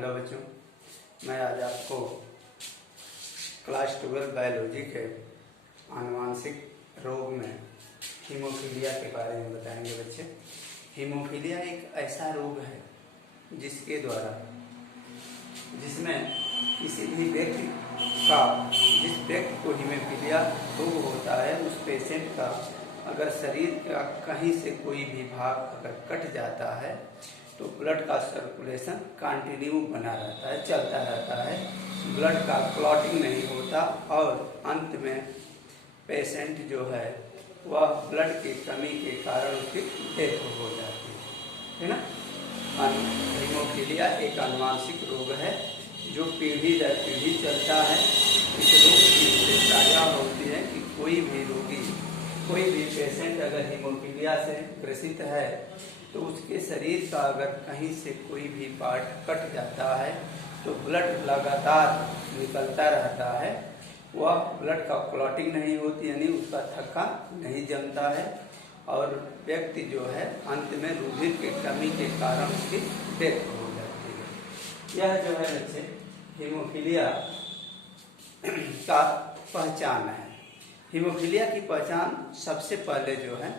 Hello बच्चों, मैं आज आपको क्लास 12 बायोलॉजी के आनुवांशिक रोग में हीमोफीलिया के बारे में बताएंगे। बच्चे, हीमोफीलिया एक ऐसा रोग है जिसमें किसी भी व्यक्ति का, जिस व्यक्ति को हीमोफीलिया रोग होता है, उस पेशेंट का अगर शरीर का कहीं से कोई भी भाग अगर कट जाता है तो ब्लड का सर्कुलेशन कंटिन्यू बना रहता है, चलता रहता है, ब्लड का क्लॉटिंग नहीं होता और अंत में पेशेंट जो है वह ब्लड की कमी के कारण उसकी डेथ हो जाती है ना। हीमोफीलिया एक आनुवांशिक रोग है जो पीढ़ी दर पीढ़ी चलता है। इस रोग की विशेषता यह होती है कि कोई भी पेशेंट अगर हीमोफीलिया से ग्रसित है तो उसके शरीर का अगर कहीं से कोई भी पार्ट कट जाता है तो ब्लड लगातार निकलता रहता है, वह ब्लड का क्लॉटिंग नहीं होती, यानी उसका थक्का नहीं जमता है और व्यक्ति जो है अंत में रुधिर की कमी के कारण उसकी डेथ हो जाती है। यह जो है बच्चे हीमोफीलिया का पहचान है। हीमोफीलिया की पहचान सबसे पहले जो है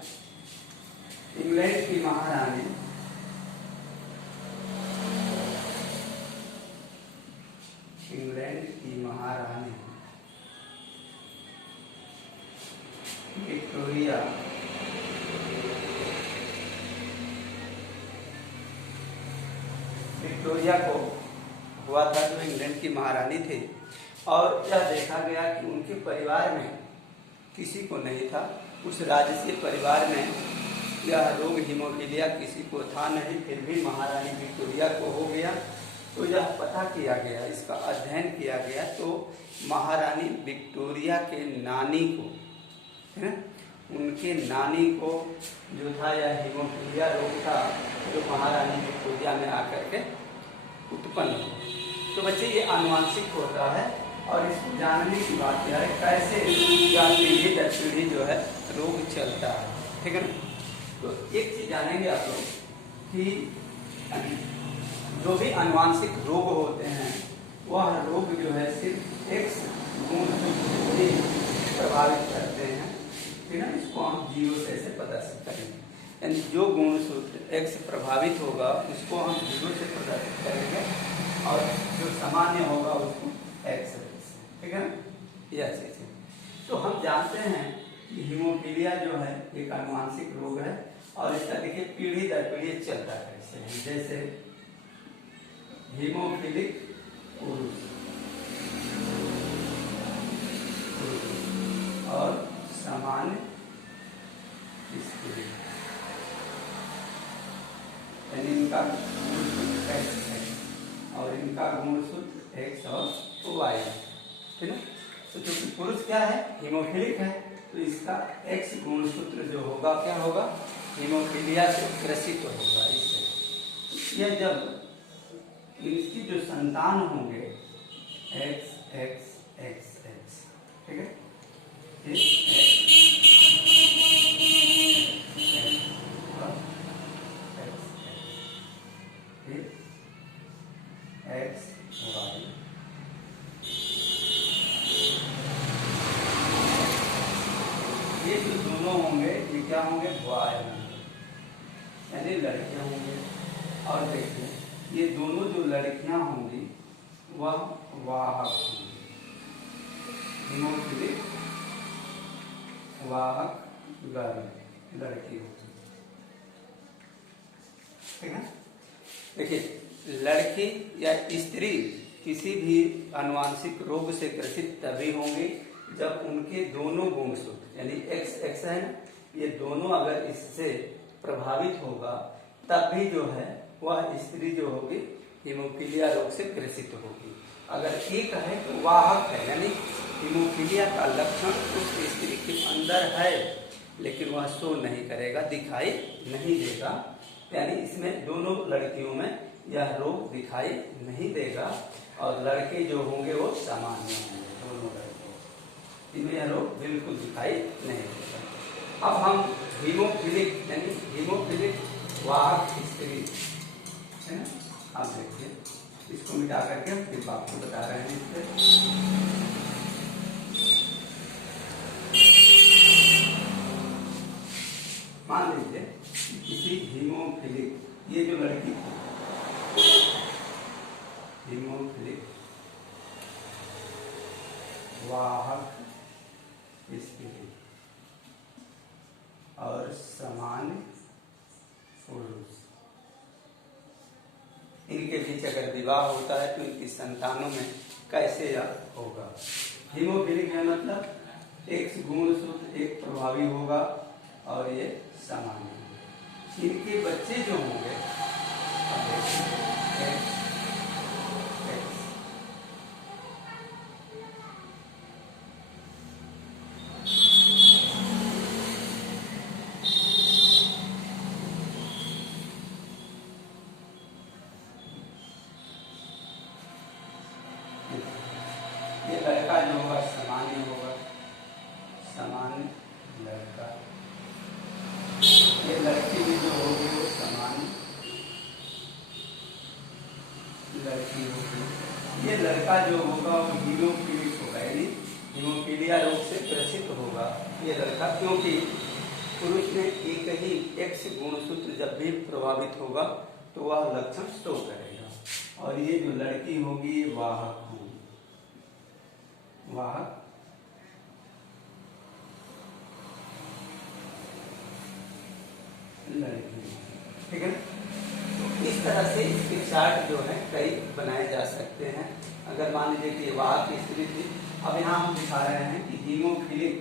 इंग्लैंड की महारानी विक्टोरिया को हुआ था, जो इंग्लैंड की महारानी थी। और यह देखा गया कि उनके परिवार में किसी को नहीं था, उस राजसी परिवार में यह रोग हीमोफीलिया किसी को था नहीं, फिर भी महारानी विक्टोरिया को हो गया। तो यह पता किया गया, इसका अध्ययन किया गया, तो महारानी विक्टोरिया के नानी को, है ना, उनके नानी को जो था यह हीमोफीलिया रोग था, जो महारानी विक्टोरिया में आकर के उत्पन्न हुआ। तो बच्चे ये आनुवांशिक होता है और इस जानने की बात यह है कैसे पीढ़ी दर पीढ़ी जो है रोग चलता है, ठीक है ना। तो एक चीज जानेंगे आप लोग कि जो भी आनुवांशिक रोग होते हैं वह रोग जो है सिर्फ एक्स गुणसूत्र ही प्रभावित करते हैं, ठीक है। इसको हम 0 से ऐसे पता करेंगे, यानी जो गुणसूत्र एक्स प्रभावित होगा उसको हम 0 से प्रदर्शित करेंगे और जो सामान्य होगा उसको एक्स, ठीक है ना। यह चीज है। तो हम जानते हैं कि हीमोफीलिया जो है एक आनुवांशिक रोग है और इसका देखिए पीढ़ी दर पीढ़ी चलता है। जैसे हीमोफिलिक पुरुष और सामान्य स्त्री, यानी इनका गुणसूत्र X है और इनका गुणसूत्र X और Y है, ठीक है। तो चूंकि पुरुष क्या है, हीमोफिलिक है, तो इसका X गुणसूत्र जो होगा क्या होगा, हीमोफीलिया से ग्रसित होगा। इससे यह जब इसकी जो संतान होंगे X X X X, ठीक है, X Y, ये जो दोनों होंगे ये क्या होंगे, बॉय होंगे, यानी लड़कियां होंगे। और देखिए ये दोनों जो लड़कियां होंगी वह वाहक होंगी, हीमोफिलिक वाहक गर्भ लड़की होगी, ठीक है। देखिए लड़की या स्त्री किसी भी आनुवांशिक रोग से ग्रसित तभी होंगी जब उनके दोनों गुणसूत्र यानी एक्स एक्स है ना, ये दोनों अगर इससे प्रभावित होगा तब भी जो है वह स्त्री जो होगी हीमोफीलिया रोग से ग्रसित होगी। अगर एक है तो वाहक है, यानी हीमोफीलिया का लक्षण उस स्त्री के अंदर है लेकिन वह शो नहीं करेगा, दिखाई नहीं देगा, यानी इसमें दोनों लड़कियों में यह रोग दिखाई नहीं देगा और लड़के जो होंगे वो सामान्य होंगे, दोनों लड़के, इनमें यह रोग बिल्कुल दिखाई नहीं देगा। अब हम हीमोफिलिक यानी हीमोफिलिक वाहक स्त्री है ना, आप देखिए इसको मिटा करके हम फिर आपको बता रहे हैं इससे। मान लीजिए किसी हीमोफिलिक, ये जो लड़की थी हीमोफिलिक वाहक स्त्री और सामान्य पुरुष, इनके बीच अगर विवाह होता है तो इनकी संतानों में कैसे यह होगा। हीमोफिलिक है मतलब एक गुणसूत्र एक प्रभावी होगा और ये सामान्य होगा। इनके बच्चे जो होंगे ये लड़का जो होगा सामान्य होगा, सामान्य लड़का। ये लड़की भी जो होगी वो सामान्य लड़की होगी। ये लड़का जो होगा वो हीमोफिलिक होगा, यानी हीमोफीलिया रोग से ग्रसित होगा ये लड़का, क्योंकि पुरुष में एक ही एक्स गुणसूत्र जब भी प्रभावित होगा तो वह लक्षण शो करेगा। और ये जो लड़की होगी वाहक होगी, वाहक लड़की, ठीक है। तो इस तरह से इसके चार्ट जो है कई बनाए जा सकते हैं। अगर मान लीजिए कि वाहक स्त्री थी, अब यहाँ हम दिखा रहे हैं कि हीमोफिलिक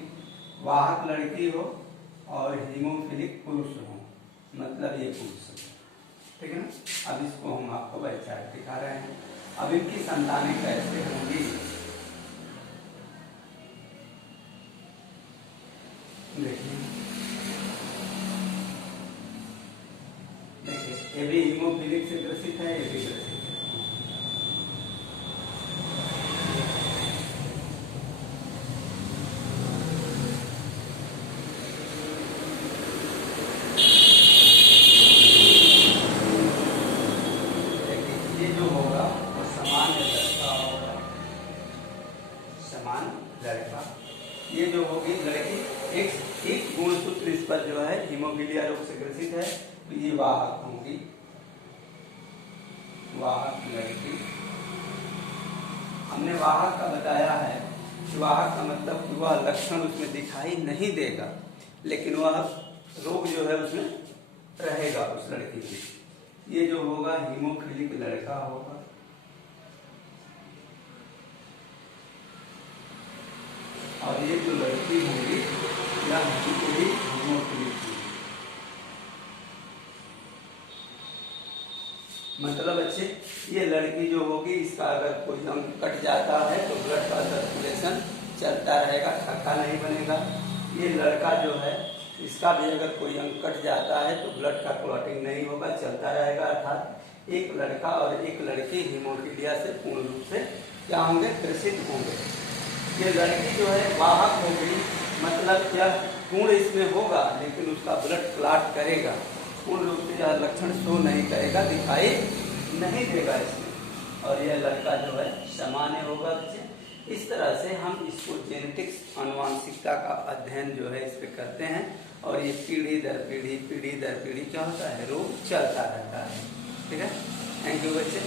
वाहक लड़की हो और हीमोफिलिक पुरुष हो, मतलब ये पुरुष हो, ठीक है ना। अब इसको हम आपको वह चार्ट दिखा रहे हैं। अब इनकी संतानें कैसे होंगी, देखिए ये भी हीमोफिलिक से ग्रसित है, ये भी ग्रसित है। ये जो होगा वो सामान्य लड़का होगा, सामान्य लड़का। ये जो होगी लड़की एक गुणसूत्र इस पर जो है हीमोफीलिया रोग से ग्रसित है, तो ये वाहक होंगी, वाहक लड़की। हमने वाहक का बताया है कि वाहक का मतलब कि वह लक्षण उसमें दिखाई नहीं देगा, लेकिन वह रोग जो है उसमें रहेगा उस लड़की में। ये जो होगा हीमोफिलिक लड़का होगा, और ये जो लड़की होगी यह हीमोफिलिक होगी। मतलब अच्छे, ये लड़की जो होगी इसका अगर कोई अंग कट जाता है तो ब्लड का सर्कुलेशन चलता रहेगा, थक्का नहीं बनेगा। ये लड़का जो है इसका भी अगर कोई अंग कट जाता है तो ब्लड का क्लॉटिंग नहीं होगा, चलता रहेगा। अर्थात एक लड़का और एक लड़की हीमोफीलिया से पूर्ण रूप से क्या होंगे, ग्रसित होंगे। ये लड़की जो है वाहक होगी, मतलब यह पूर्ण इसमें होगा लेकिन उसका ब्लड क्लॉट करेगा, पूर्ण रूप से यह लक्षण शो नहीं करेगा, दिखाई नहीं देगा इसमें। और यह लड़का जो है सामान्य होगा। इस तरह से हम इसको जेनेटिक्स आनुवांशिकता का अध्ययन जो है इस पे करते हैं, और ये पीढ़ी दर पीढ़ी क्या होता है, रोग चलता रहता है। ठीक है, थैंक यू बच्चे।